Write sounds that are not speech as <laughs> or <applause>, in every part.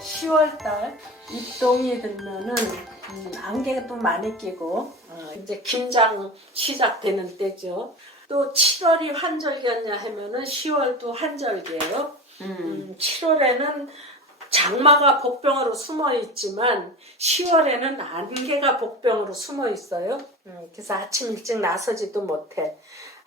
10월달 입동이 들면은 음, 안개도 많이 끼고 어, 이제 김장 시작되는 때죠. 또 7월이 환절기였냐 하면은 10월도 환절기예요. 음, 7월에는 장마가 복병으로 숨어 있지만 10월에는 안개가 복병으로 숨어 있어요. 음, 그래서 아침 일찍 나서지도 못해.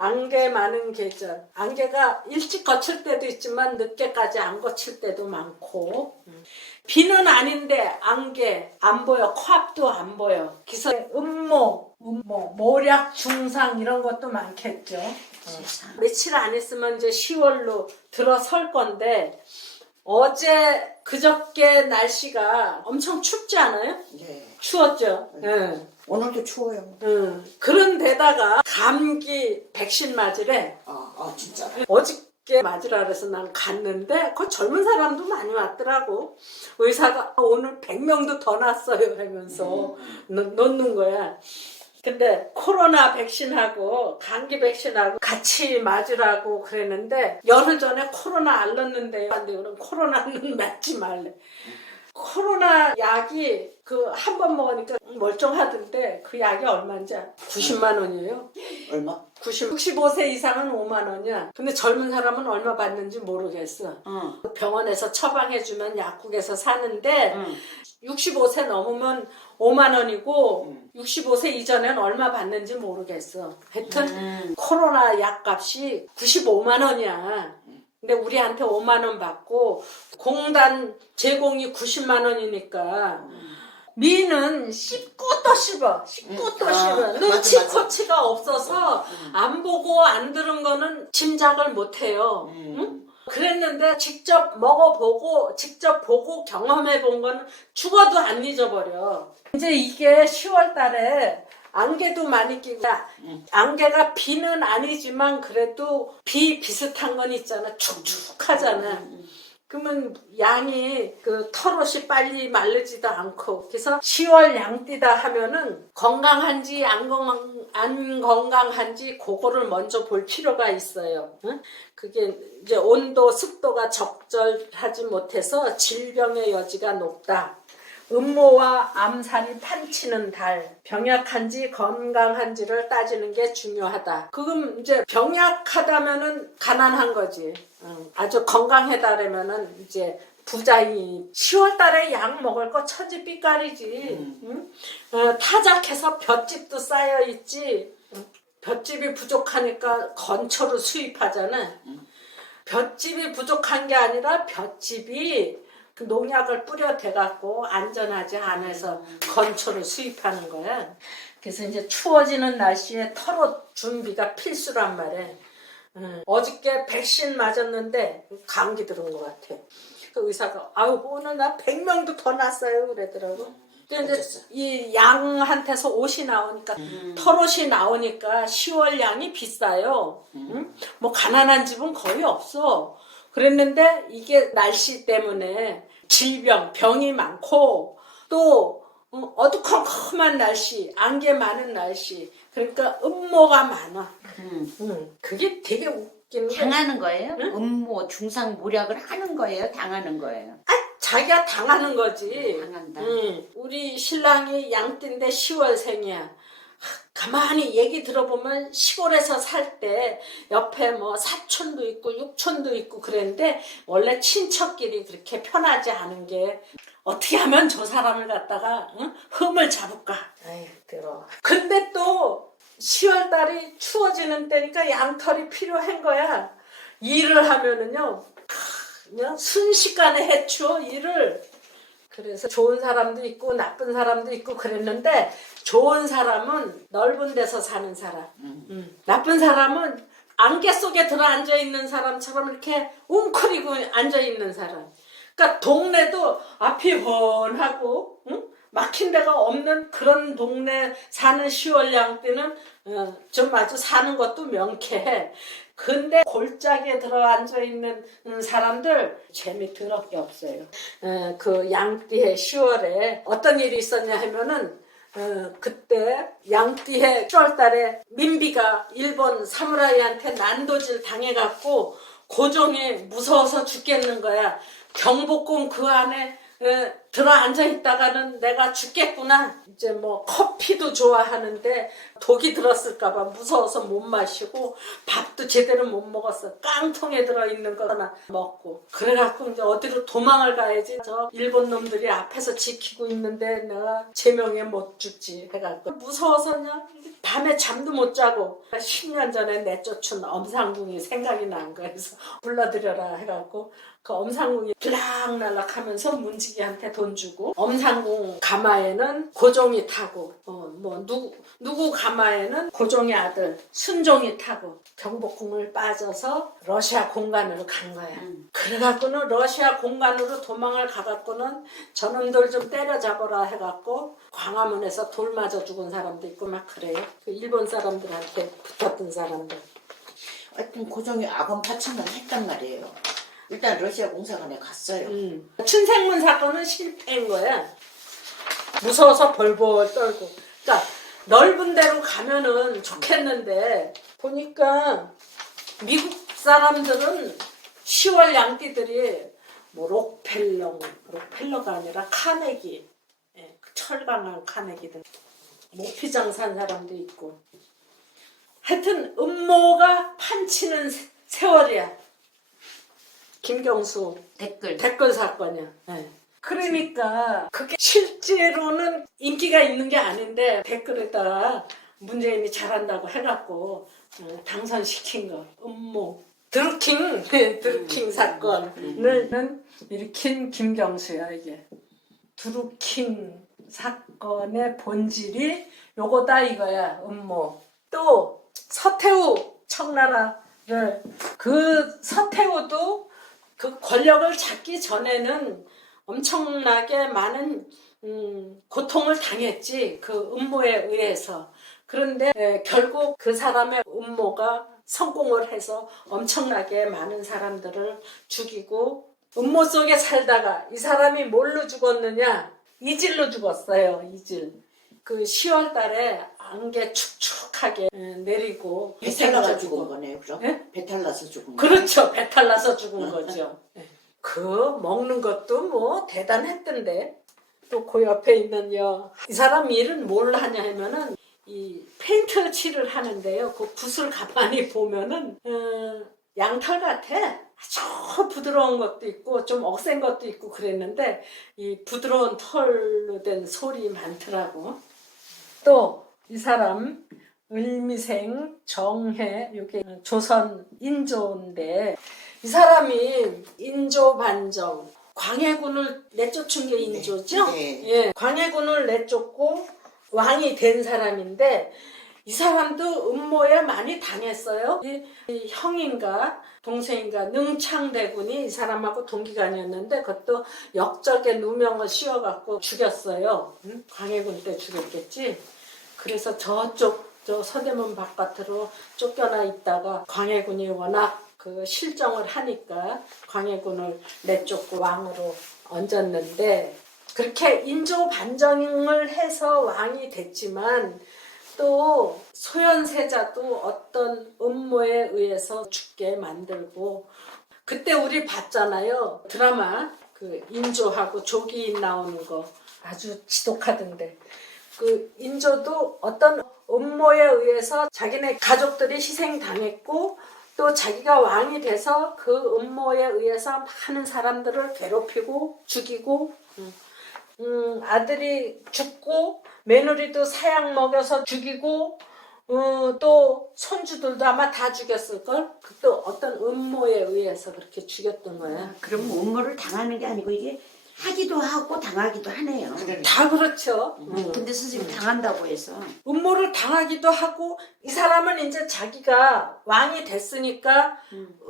안개 많은 계절. 안개가 일찍 거칠 때도 있지만 늦게까지 안 거칠 때도 많고. 음. 비는 아닌데 안개 안 보여. 코앞도 안 보여. 그래서 음모, 음모, 모략, 중상 이런 것도 많겠죠. 세상. 며칠 안 있으면 이제 10월로 들어설 건데 어제 그저께 날씨가 엄청 춥지 않아요? 네. 추웠죠. 예. 오늘도 추워요. 응. 그런 데다가 감기 백신 맞으래. 아, 아 진짜. 어저께 맞으라 그래서 난 갔는데 그 젊은 사람도 많이 왔더라고. 의사가 오늘 100명도 더 났어요 하면서 넣- 넣는 거야. 근데 코로나 백신하고 감기 백신하고 같이 맞으라고 그랬는데 열흘 전에 코로나 안 넣는데요. 근데 그럼 코로나는 <laughs> 맞지 말래. 코로나 약이 그 한 번 먹으니까 멀쩡하던데 그 약이 얼마인지 90만 원이에요. 얼마? 90, 65세 이상은 5만 원이야. 근데 젊은 사람은 얼마 받는지 모르겠어. 응. 병원에서 처방해주면 약국에서 사는데 응. 65세 넘으면 5만 원이고 음. 65세 이전엔 얼마 받는지 모르겠어. 하여튼 음. 코로나 약값이 95만 원이야. 근데 우리한테 5만 원 받고 공단 제공이 90만 원이니까 미는 씹고 또 씹어. 씹고 음. 또 아, 씹어. 맞아, 눈치 맞아. 코치가 없어서 안 보고 안 들은 거는 짐작을 못 해요. 음. 응? 그랬는데 직접 먹어보고 직접 보고 경험해 본 거는 죽어도 안 잊어버려. 이제 이게 10월 달에 안개도 많이 끼고 음. 안개가 비는 아니지만 그래도 비 비슷한 건 있잖아. 축축하잖아. 음. 그러면 양이 그 털옷이 빨리 마르지도 않고 그래서 10월 양띠다 하면은 건강한지 안 건강 안 건강한지 그거를 먼저 볼 필요가 있어요. 응? 그게 이제 온도 습도가 적절하지 못해서 질병의 여지가 높다. 음모와 암살이 판치는 달, 병약한지 건강한지를 따지는 게 중요하다. 그럼 이제 병약하다면은 가난한 거지. 응. 아주 건강하다라면은 이제 부자이 10월 달에 약 먹을 거 천지 삐까리지. 응? 어, 타작해서 볏집도 쌓여 있지. 응? 볏집이 부족하니까 건초를 수입하잖아. 볏집이 부족한 게 아니라 볏집이 그 농약을 뿌려 대갖고 안전하지 않아서 건초를 수입하는 거야. 그래서 이제 추워지는 날씨에 털옷 준비가 필수란 말이야. 응. 어저께 백신 맞았는데 감기 들은 것 같아. 그 의사가 아유 오늘 나 100명도 더 났어요 그러더라고. 근데 어쨌어? 이 양한테서 옷이 나오니까 털옷이 나오니까 10월 양이 비싸요. 응? 뭐 가난한 집은 거의 없어. 그랬는데 이게 날씨 때문에 질병, 병이 많고 또 어, 어두컴컴한 날씨, 안개 많은 날씨. 그러니까 음모가 많아. 음. 응. 그게 되게 웃기는 게 당하는 거예요? 음모 중상 모략을 하는 거예요? 당하는 거예요? 아, 자기가 당하는 거지. 당한다. 응. 우리 신랑이 양띠인데 10월생이야. 가만히 얘기 들어보면 시골에서 살 때 옆에 뭐 사촌도 있고 육촌도 있고 그랬는데 원래 친척끼리 그렇게 편하지 않은 게 어떻게 하면 저 사람을 갖다가 응? 흠을 잡을까? 아이 들어. 근데 또 10월 달이 추워지는 때니까 양털이 필요한 거야. 일을 하면은요 그냥 순식간에 해쳐 일을. 그래서 좋은 사람도 있고 나쁜 사람도 있고 그랬는데 좋은 사람은 넓은 데서 사는 사람. 음. 나쁜 사람은 안개 속에 들어 앉아 있는 사람처럼 이렇게 웅크리고 앉아 있는 사람. 그러니까 동네도 앞이 훤하고 응? 막힌 데가 없는 그런 동네 사는 시월양 때는 어, 좀 아주 사는 것도 명쾌해. 근데 골짜기에 들어 앉아 있는 음, 사람들 재미 더럽게 없어요. 어, 그 양띠의 10월에 어떤 일이 있었냐 하면은 어, 그때 양띠의 10월달에 민비가 일본 사무라이한테 난도질 당해갖고 고종이 무서워서 죽겠는 거야. 경복궁 그 안에 에, 들어 앉아 있다가는 내가 죽겠구나. 이제 뭐 커피도 좋아하는데 독이 들었을까봐 무서워서 못 마시고 밥도 제대로 못 먹었어. 깡통에 들어 있는 거 하나 먹고. 그래갖고 이제 어디로 도망을 가야지. 저 일본 놈들이 앞에서 지키고 있는데 내가 제명에 못 죽지. 해갖고 무서워서 그냥 밤에 잠도 못 자고 10년 전에 내쫓은 엄상궁이 생각이 난 거야. 그래서 불러들여라 해갖고 그 엄상궁이 들락날락 하면서 문지기한테 돈 주고 엄상궁 가마에는 고종이 타고 어, 뭐 누구 누구 가마에는 고종의 아들 순종이 타고 경복궁을 빠져서 러시아 공간으로 간 거야. 그래갖고는 러시아 공간으로 도망을 가갖고는 저놈들 좀 때려잡아라 해갖고 광화문에서 돌 맞아 죽은 사람도 있고 막 그래요. 그 일본 사람들한테 붙었던 사람들. 하여튼 고종이 악원 파천을 했단 말이에요. 일단 러시아 공사관에 갔어요. 음. 춘생문 사건은 실패인 거야. 무서워서 벌벌 떨고. 그러니까 넓은 데로 가면은 좋겠는데 보니까 미국 사람들은 10월 양띠들이 뭐 록펠러, 록펠러가 아니라 카네기, 예, 철강한 카네기들, 모피장 산 사람도 있고. 하여튼 음모가 판치는 세- 세월이야. 김경수 댓글. 댓글 사건이야. 네. 그러니까 그게 실제로는 인기가 있는 게 아닌데 댓글에다가 문재인이 잘한다고 해갖고 어, 당선시킨 거 음모 드루킹 <laughs> 드루킹 사건을 일으킨 김경수야 이게 드루킹 사건의 본질이 요거다 이거야 음모 또 서태후 청나라를 그 서태후도 그 권력을 잡기 전에는 엄청나게 많은 음, 고통을 당했지 그 음모에 의해서. 그런데 에, 결국 그 사람의 음모가 성공을 해서 엄청나게 많은 사람들을 죽이고 음모 속에 살다가 이 사람이 뭘로 죽었느냐? 이질로 죽었어요 이질. 그 10월 달에 안개 축축하게 에, 내리고 배탈 나서. 죽은 거네요, 그럼? 예? 배탈 나서 죽은 거. 그렇죠. 배탈 나서 죽은 <laughs> 거죠. 네. 그 먹는 것도 뭐 대단했던데. 또 그 옆에 있는 요. 이 사람 일은 뭘 하냐 하면은 이 페인트 칠을 하는데요. 그 붓을 가만히 보면은 어, 양털 같아. 아주 부드러운 것도 있고 좀 억센 것도 있고 그랬는데 이 부드러운 털로 된 솔이 많더라고. 또 이 사람 을미생 정해 요게 조선 인조인데 이 사람이 인조 반정 광해군을 내쫓은 게 인조죠? 네. 예, 광해군을 내쫓고 왕이 된 사람인데 이 사람도 음모에 많이 당했어요. 이, 이 형인가 동생인가 능창대군이 이 사람하고 동기간이었는데 그것도 역적의 누명을 씌워갖고 죽였어요. 응? 광해군 때 죽였겠지. 그래서 저쪽 저 서대문 바깥으로 쫓겨나 있다가 광해군이 워낙 그 실정을 하니까 광해군을 내쫓고 왕으로 얹었는데 그렇게 인조 반정을 해서 왕이 됐지만 또 소현세자도 어떤 음모에 의해서 죽게 만들고 그때 우리 봤잖아요. 드라마 그 인조하고 조기인 나오는 거 아주 지독하던데 그 인조도 어떤 음모에 의해서 자기네 가족들이 희생당했고 또 자기가 왕이 돼서 그 음모에 의해서 많은 사람들을 괴롭히고 죽이고 음, 음, 아들이 죽고 며느리도 사약 먹여서 죽이고 어, 또 손주들도 아마 다 죽였을걸? 또 어떤 음모에 의해서 그렇게 죽였던 거야. 그럼 뭐 음모를 당하는 게 아니고 이게 하기도 하고 당하기도 하네요. 다 그렇죠. 음. 근데 선생님 당한다고 해서 음모를 당하기도 하고 이 사람은 이제 자기가 왕이 됐으니까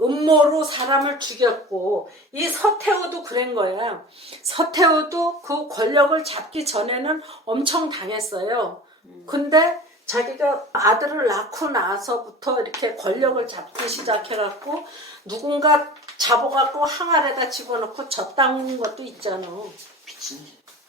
음모로 사람을 죽였고 이 서태후도 그런 거야. 서태후도 그 권력을 잡기 전에는 엄청 당했어요. 근데 자기가 아들을 낳고 나서부터 이렇게 권력을 잡기 시작해갖고 누군가 잡아갖고 항아리에다 집어넣고 졌다는 것도 있잖아. 미친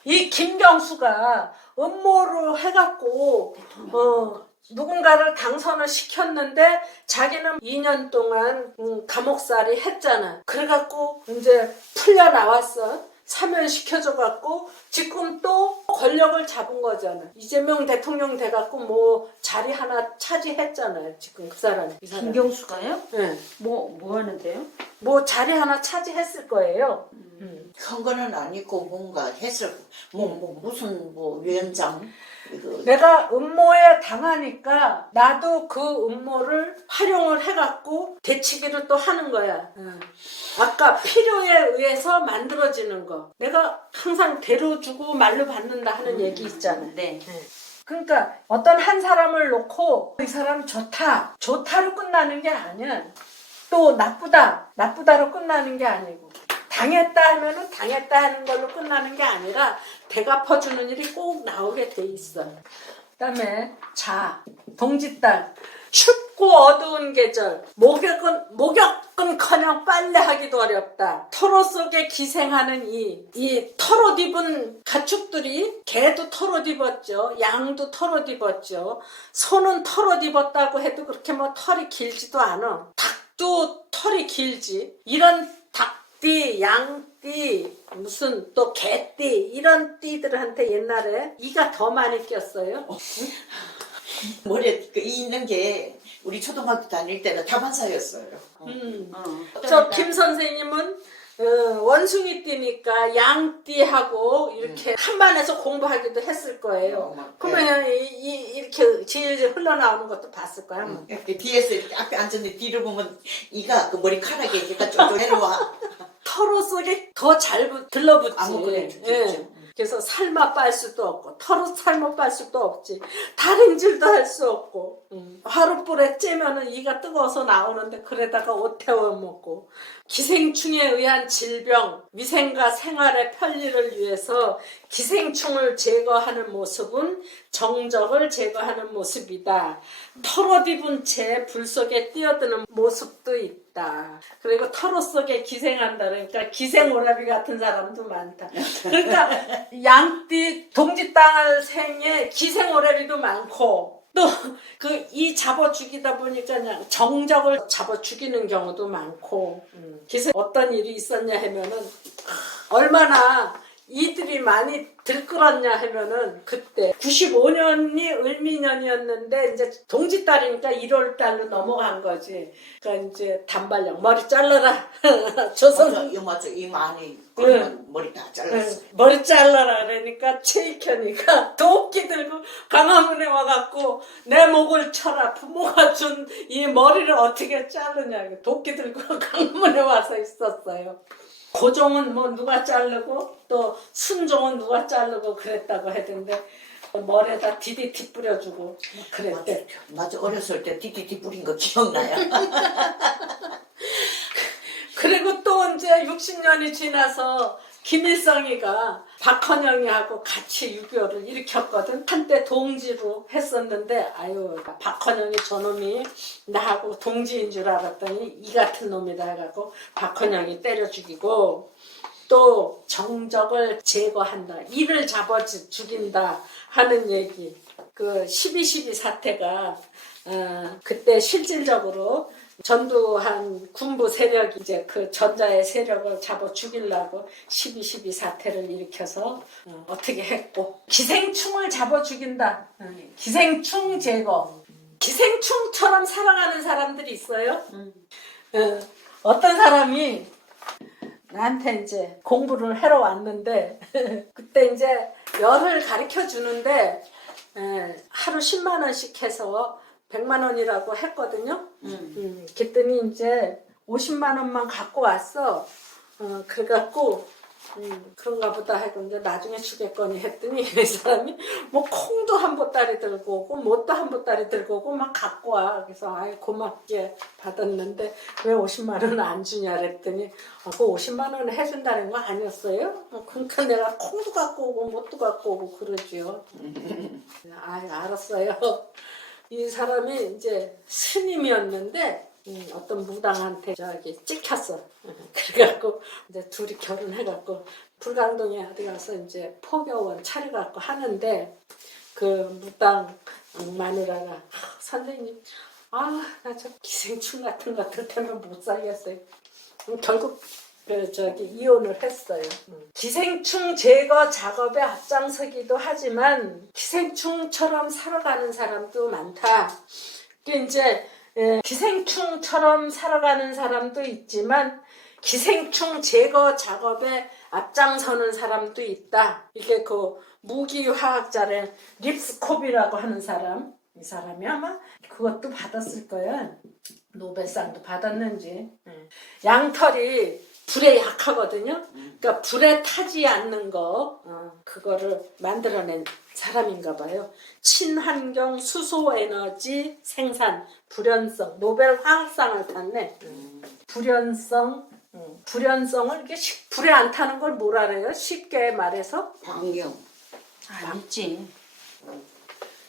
이 김경수가 음모를 해갖고 어, 누군가를 당선을 시켰는데 자기는 2년 동안 음, 감옥살이 했잖아. 그래갖고 이제 풀려 나왔어. 사면시켜줘 갖고 지금 또 권력을 잡은 거잖아. 이재명 대통령 돼 갖고 뭐 자리 하나 차지했잖아요. 지금 그 사람이. 이 사람. 김경수가요? 네. 뭐, 뭐 하는데요? 뭐 자리 하나 차지했을 거예요. 음. 선거는 아니고 뭔가 했을 뭐, 뭐 무슨 뭐 위원장 내가 음모에 당하니까 나도 그 음모를 활용을 해갖고 대치기를 또 하는 거야. 응. 아까 필요에 의해서 만들어지는 거. 내가 항상 대로주고 말로 받는다 하는 얘기 있잖아. 네. 그러니까 어떤 한 사람을 놓고 이 사람 좋다, 좋다로 끝나는 게 아니야. 또 나쁘다, 나쁘다로 끝나는 게 아니고. 당했다 하면은 당했다 하는 걸로 끝나는 게 아니라 대가 퍼주는 일이 꼭 나오게 돼 있어. 그다음에 자 동짓달 춥고 어두운 계절 목욕은 목욕은커녕 빨래하기도 어렵다. 터로 속에 기생하는 이 이 털옷 입은 가축들이 개도 털옷 입었죠. 양도 털옷 입었죠. 소는 털옷 입었다고 해도 그렇게 뭐 털이 길지도 않아. 닭도 털이 길지. 이런 닭 띠, 양띠, 무슨 또 개띠 이런 띠들한테 옛날에 이가 더 많이 꼈어요. 머리에 그 있는 게 우리 초등학교 다닐 때는 다반사였어요. 음. 어. 저 김 선생님은 어, 원숭이 띠니까 양띠하고 이렇게 한 반에서 공부하기도 했을 거예요. 어, 막, 그러면 이, 이, 이렇게 질질 흘러나오는 것도 봤을 거야. 아마. 이렇게 <laughs> 뒤에서 이렇게 앞에 앉았는데 뒤를 보면 이가 그 머리카락에 이렇게 쭉쭉 내려와. <laughs> 털옷 속에 더 잘 들러붙지. 아무거나 죽겠죠. 예. 그래서 삶아 빨 수도 없고 털옷 삶아 빨 수도 없지. 다림질도 할 수 없고 음. 화룻불에 쬐면은 이가 뜨거워서 나오는데 그래다가 옷 태워 먹고 기생충에 의한 질병, 위생과 생활의 편리를 위해서 기생충을 제거하는 모습은 정적을 제거하는 모습이다. 털옷 입은 채 불 속에 뛰어드는 모습도 있다. 그리고 털옷 속에 기생한다. 그러니까 기생오라비 같은 사람도 많다. 그러니까 <laughs> 양띠 동짓달 생에 기생오라비도 많고 또 <laughs> 그 이 잡아 죽이다 보니까 그냥 정적을 잡아 죽이는 경우도 많고 음. 기생 어떤 일이 있었냐 하면은 얼마나 이들이 많이 들끓었냐 하면은 그때 95년이 을미년이었는데 이제 동짓달이니까 1월달로 넘어간 거지. 그러니까 이제 단발령 머리 잘라라 <laughs> 조선 이 맞아, 이 많이 그러면 머리 다 잘랐어. 응, 머리 잘라라 그러니까 최익현이가 <laughs> 도끼 들고 강화문에 와갖고 내 목을 쳐라 부모가 준 이 머리를 어떻게 자르냐 도끼 들고 <laughs> 강화문에 와서 있었어요. 고종은 뭐 누가 자르고 또 순종은 누가 자르고 그랬다고 하던데 머리에다 DDT 뿌려주고 뭐 그랬대. 맞아, 어렸을 때 디디디 뿌린 거 기억나요? <laughs> 그리고 또 이제 60년이 지나서 김일성이가 박헌영이하고 같이 6.25를 일으켰거든. 한때 동지로 했었는데, 아유, 박헌영이 저놈이 나하고 동지인 줄 알았더니 이 같은 놈이다 해갖고 박헌영이 때려 죽이고, 또 정적을 제거한다. 이를 잡아 죽- 죽인다 하는 얘기. 그 12.12 사태가, 어, 그때 실질적으로 전두한 군부 세력이 이제 그 전자의 세력을 잡아 죽이려고 12.12 사태를 일으켜서 어, 어떻게 했고 기생충을 잡아 죽인다. 어, 기생충 제거. 기생충처럼 살아가는 사람들이 있어요. 어, 어떤 사람이 나한테 이제 공부를 하러 왔는데 <laughs> 그때 이제 열을 가르쳐 주는데 에, 하루 10만 원씩 해서 100만 원이라고 했거든요. 음, 그랬더니 이제 50만 원만 갖고 왔어. 어, 그래갖고 음, 그런가 보다 하고 이제 나중에 주겠거니 했더니 <laughs> 이 사람이 뭐 콩도 한 보따리 들고 오고 뭣도 한 보따리 들고 오고 막 갖고 와. 그래서 아이 고맙게 받았는데 왜 50만 원 안 주냐 그랬더니 아, 그 50만 원 해준다는 거 아니었어요? 어, 그러니까 내가 콩도 갖고 오고 뭣도 갖고 오고 그러지요. 아 알았어요. 이 사람이 이제 스님이었는데 음, 어떤 무당한테 저기 찍혔어. <laughs> 그래갖고 이제 둘이 결혼해갖고 불광동에 어디 가서 이제 포교원 차려갖고 하는데 그 무당 마누라가 아, 선생님 아 나 저 기생충 같은 것들 때문에 못 살겠어요. 음, 결국 그 저기 이혼을 했어요. 음. 기생충 제거 작업에 앞장서기도 하지만 기생충처럼 살아가는 사람도 많다. 그 이제 예, 기생충처럼 살아가는 사람도 있지만 기생충 제거 작업에 앞장서는 사람도 있다. 이게 그 무기화학자의 립스콥이라고 하는 사람, 이 사람이 아마 그것도 받았을 거야. 노벨상도 받았는지. 예. 양털이 불에 약하거든요. 그러니까 불에 타지 않는 거, 어, 그거를 만들어낸 사람인가 봐요. 친환경 수소 에너지 생산 불연성 노벨 화학상을 탔네. 불연성 음, 불연성을 이렇게 쉽- 불에 안 타는 걸 뭐라 그래요? 쉽게 말해서 방영. 아니지.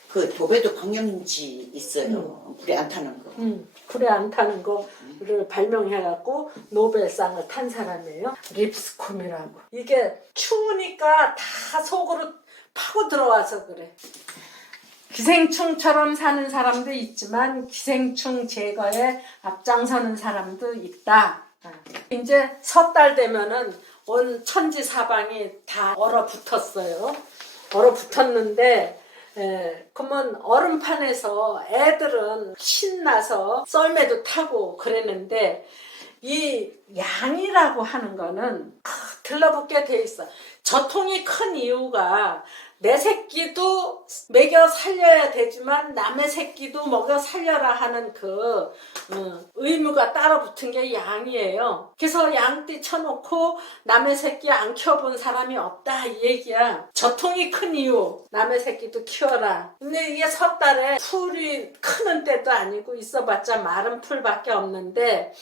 그 도배도 방영지 있어요. 불에 안 타는 거. 음, 불에 안 타는 거 를 발명해갖고 노벨상을 탄 사람이에요. 립스콤이라고. 이게 추우니까 다 속으로 파고 들어와서 그래. 기생충처럼 사는 사람도 있지만 기생충 제거에 앞장서는 사람도 있다. 아, 이제 섣달 되면은 온 천지 사방이 다 얼어붙었어요. 얼어붙었는데 에, 그러면 얼음판에서 애들은 신나서 썰매도 타고 그랬는데 이 양이라고 하는 거는 크, 들러붙게 돼 있어. 저통이 큰 이유가 내 새끼도 먹여 살려야 되지만 남의 새끼도 먹여 살려라 하는 그 어, 의무가 따로 붙은 게 양이에요. 그래서 양띠 쳐놓고 남의 새끼 안 키워본 사람이 없다 이 얘기야. 저통이 큰 이유 남의 새끼도 키워라. 근데 이게 섣달에 풀이 크는 때도 아니고 있어봤자 마른 풀밖에 없는데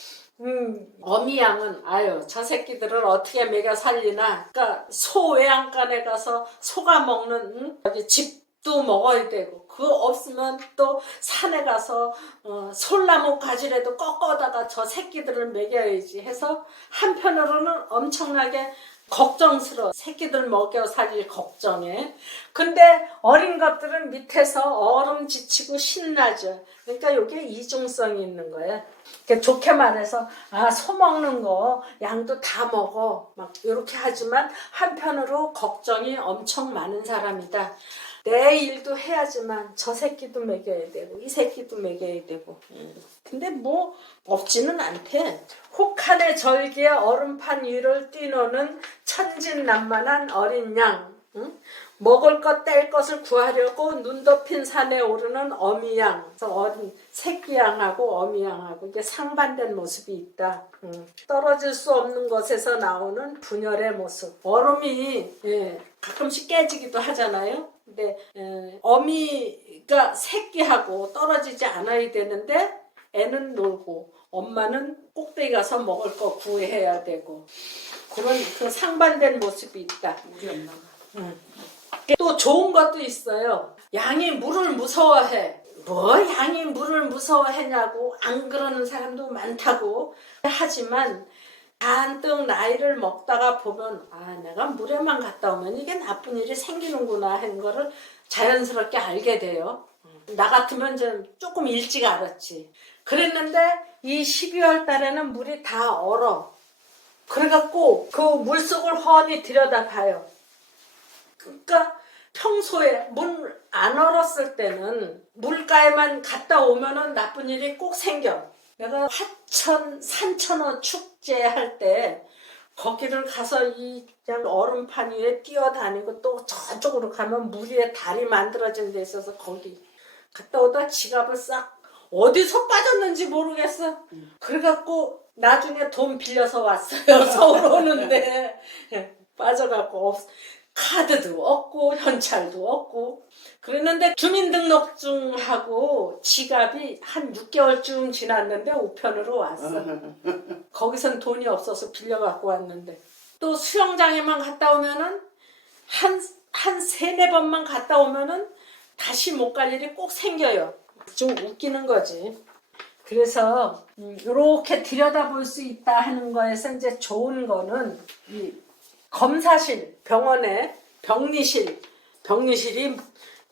음, 어미 양은 아유 저 새끼들을 어떻게 먹여 살리나 그러니까 소 외양간에 가서 소가 먹는 응? 집도 먹어야 되고 그거 없으면 또 산에 가서 어, 솔나무 가지라도 꺾어다가 저 새끼들을 먹여야지 해서 한편으로는 엄청나게 걱정스러워. 새끼들 먹여 살릴 걱정에. 근데 어린 것들은 밑에서 얼음 지치고 신나죠. 그러니까 이게 이중성이 있는 거예요. 그러니까 좋게 말해서 아 소 먹는 거 양도 다 먹어. 막 이렇게 하지만 한편으로 걱정이 엄청 많은 사람이다. 내 일도 해야지만 저 새끼도 먹여야 되고 이 새끼도 먹여야 되고 음. 근데 뭐 없지는 않대 혹한의 절기에 얼음판 위를 뛰노는 천진난만한 어린 양 응? 먹을 것 뗄 것을 구하려고 눈 덮인 산에 오르는 어미양 어린 새끼양하고 어미양하고 이게 상반된 모습이 있다 응. 떨어질 수 없는 것에서 나오는 분열의 모습 얼음이 예, 가끔씩 깨지기도 하잖아요 근데 예, 어미가 새끼하고 떨어지지 않아야 되는데 애는 놀고 엄마는 꼭대기 가서 먹을 거 구해야 되고 그런 그 상반된 모습이 있다 우리 엄마가. 또 좋은 것도 있어요. 양이 물을 무서워해. 뭐 양이 물을 무서워하냐고 안 그러는 사람도 많다고 하지만 잔뜩 나이를 먹다가 보면 아 내가 물에만 갔다 오면 이게 나쁜 일이 생기는구나 하는 거를 자연스럽게 알게 돼요. 나 같으면 좀 조금 일찍 알았지. 그랬는데 이 12월 달에는 물이 다 얼어. 그래갖고 그 물속을 훤히 들여다봐요. 그러니까 평소에 물 안 얼었을 때는 물가에만 갔다 오면은 나쁜 일이 꼭 생겨. 내가 화천 산천어 축제 할 때 거기를 가서 이 얼음판 위에 뛰어다니고 또 저쪽으로 가면 물 위에 달이 만들어진 데 있어서 거기 갔다 오다 지갑을 싹 어디서 빠졌는지 모르겠어. 그래갖고 나중에 돈 빌려서 왔어요. <laughs> 서울 오는데 빠져갖고 없, 카드도 없고 현찰도 없고 그랬는데 주민등록증하고 지갑이 한 6개월쯤 지났는데 우편으로 왔어. <laughs> 거기선 돈이 없어서 빌려 갖고 왔는데 또 수영장에만 갔다 오면은 한, 한 세네 번만 갔다 오면은 다시 못 갈 일이 꼭 생겨요. 좀 웃기는 거지. 그래서 이렇게 들여다볼 수 있다 하는 거에서 이제 좋은 거는 이 검사실, 병원에 병리실, 병리실이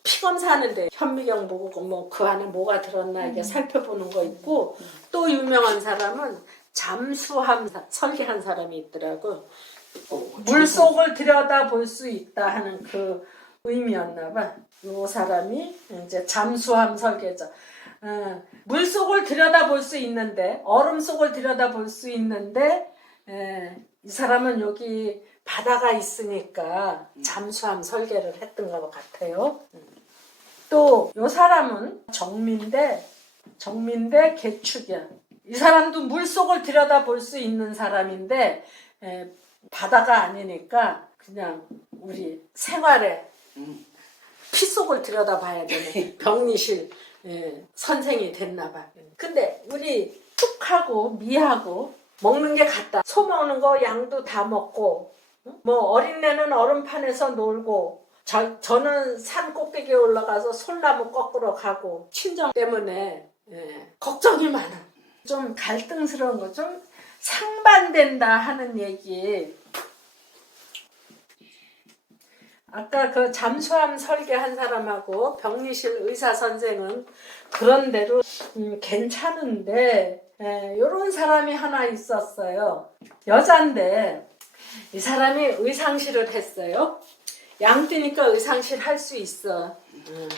피 검사하는데 현미경 보고 뭐 그 안에 뭐가 들었나 이게 살펴보는 거 있고 또 유명한 사람은 잠수함 사- 설계한 사람이 있더라고. 어, 물 속을 들여다 볼 수 있다 하는 그 의미였나 봐. 요 사람이 이제 잠수함 설계자. 어, 물 속을 들여다 볼 수 있는데 얼음 속을 들여다 볼 수 있는데 에, 이 사람은 여기 바다가 있으니까 잠수함 설계를 했던 것 같아요. 또요 사람은 정민대 정민대 개축이야. 이 사람도 물 속을 들여다 볼 수 있는 사람인데 에, 바다가 아니니까 그냥 우리 생활에 음. 피 속을 들여다 봐야 되는 <laughs> 병리실 예, 선생이 됐나 봐. 근데 우리 툭하고 미하고 먹는 게 같다. 소 먹는 거 양도 다 먹고 응? 뭐 어린애는 얼음판에서 놀고 저, 저는 산 꼭대기에 올라가서 솔나무 거꾸로 가고 친정 때문에 예, 걱정이 많아. 좀 갈등스러운 거 좀 상반된다 하는 얘기 아까 그 잠수함 설계한 사람하고 병리실 의사 선생은 그런 대로 음, 괜찮은데 이런 사람이 하나 있었어요. 여잔데 이 사람이 의상실을 했어요. 양띠니까 의상실 할 수 있어. 음,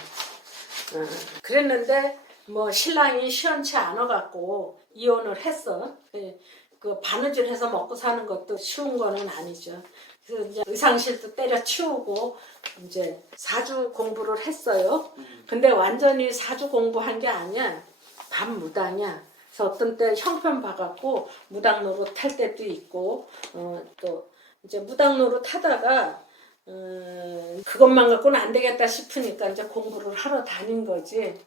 음. 그랬는데 뭐 신랑이 시원치 않아 갖고 이혼을 했어. 예, 그 바느질 해서 먹고 사는 것도 쉬운 거는 아니죠. 그래서 이제 의상실도 때려치우고 이제 사주 공부를 했어요. 근데 완전히 사주 공부한 게 아니야. 반무당이야. 그래서 어떤 때 형편 봐갖고 무당 노릇 탈 때도 있고 어, 또 이제 무당 노릇 하다가 음, 그것만 갖고는 안 되겠다 싶으니까 이제 공부를 하러 다닌 거지.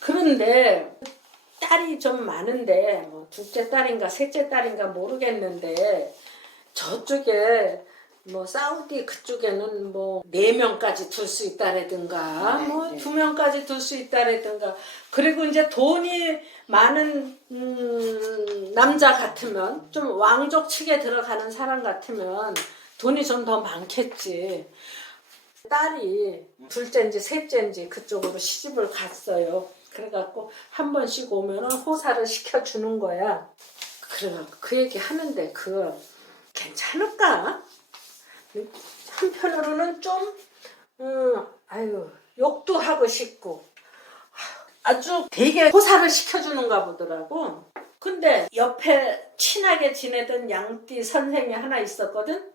그런데 딸이 좀 많은데 뭐 둘째 딸인가 셋째 딸인가 모르겠는데 저쪽에 뭐 사우디 그쪽에는 뭐 네 명까지 둘 수 있다라든가 네, 뭐 네. 두 명까지 둘 수 있다라든가 그리고 이제 돈이 많은 음, 남자 같으면 좀 왕족 측에 들어가는 사람 같으면 돈이 좀 더 많겠지. 딸이 둘째인지 셋째인지 그쪽으로 시집을 갔어요. 그래갖고 한 번씩 오면은 호사를 시켜주는 거야. 그래갖고 그 얘기 하는데 그 괜찮을까? 한편으로는 좀, 음, 아유, 욕도 하고 싶고, 아주 되게 호사를 시켜주는가 보더라고. 근데 옆에 친하게 지내던 양띠 선생이 하나 있었거든?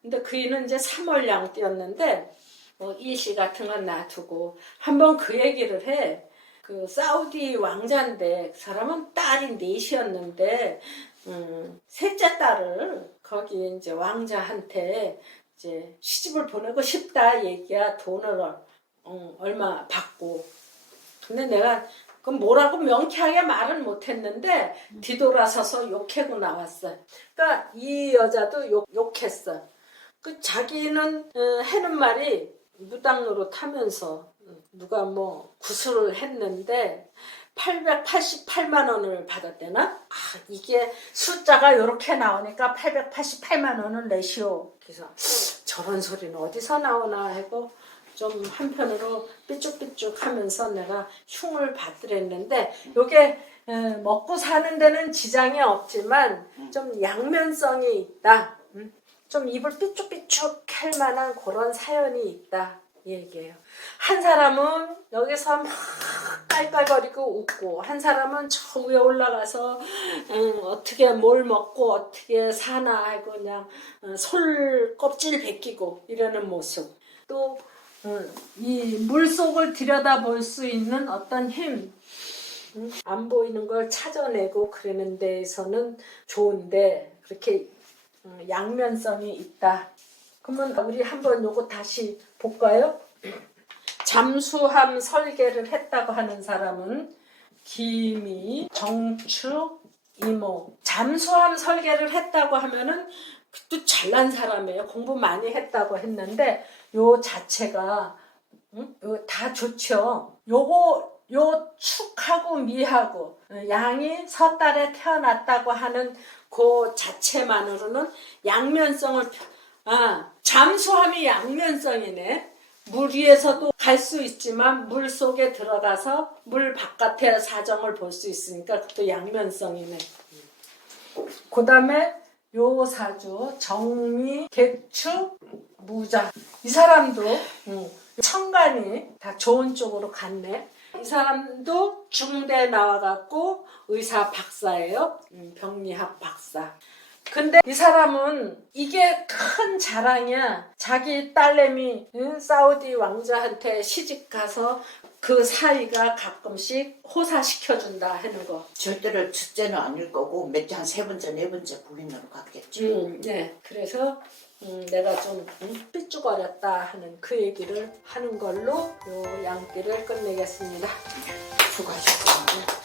근데 그이는 이제 3월 양띠였는데, 뭐 일시 같은 건 놔두고, 한번 그 얘기를 해. 그 사우디 왕자인데, 그 사람은 딸이 넷이었는데, 음, 셋째 딸을 거기 이제 왕자한테 이제 시집을 보내고 싶다 얘기야 돈을 얼- 어, 얼마 받고 근데 내가 그 뭐라고 명쾌하게 말은 못했는데 뒤돌아서서 욕하고 나왔어. 그러니까 이 여자도 욕, 욕했어. 그 자기는 어, 하는 말이 무당으로 타면서 누가 뭐 구슬을 했는데 888만 원을 받았대나? 아, 이게 숫자가 이렇게 나오니까 888만 원을 내시오. 그래서 저런 소리는 어디서 나오나 하고 좀 한편으로 삐쭉삐쭉 하면서 내가 흉을 받으랬는데 요게 에, 먹고 사는 데는 지장이 없지만 좀 양면성이 있다. 음? 좀 입을 삐쭉삐쭉 할 만한 그런 사연이 있다. 이 얘기예요. 한 사람은 여기서 막 깔깔거리고 웃고 한 사람은 저 위에 올라가서 음, 어떻게 뭘 먹고 어떻게 사나 하고 그냥 어, 솔 껍질 벗기고 이러는 모습 또 이 물속을 들여다볼 수 있는 어떤 힘, 음, 안 보이는 걸 찾아내고 그러는 데에서는 좋은데 그렇게 음, 양면성이 있다. 그러면 우리 한번 요거 다시 볼까요? 잠수함 설계를 했다고 하는 사람은 김이, 정축, 이모. 잠수함 설계를 했다고 하면은 또 잘난 사람이에요. 공부 많이 했다고 했는데 요 자체가 응? 요 다 좋죠. 요거 요 축하고 미하고 어, 양이 섣달에 태어났다고 하는 그 자체만으로는 양면성을 펴- 아 잠수함이 양면성이네. 물 위에서도 갈 수 있지만 물 속에 들어가서 물 바깥의 사정을 볼 수 있으니까 그것도 양면성이네. 그 다음에 요 사주 정미, 객추, 무자 이 사람도 음, 천간이 다 좋은 쪽으로 갔네. 이 사람도 중대 나와갖고 의사 박사예요. 음, 병리학 박사. 근데 이 사람은 이게 큰 자랑이야. 자기 딸내미 응? 사우디 왕자한테 시집 가서 그 사이가 가끔씩 호사시켜준다 하는 거. 절대로 첫째는 아닐 거고 몇장세 번째 네 번째 부인으로 갔겠지. 음, 네. 그래서 음, 내가 좀 음, 삐죽거렸다 하는 그 얘기를 하는 걸로 요 양띠를 끝내겠습니다. 수고하셨습니다.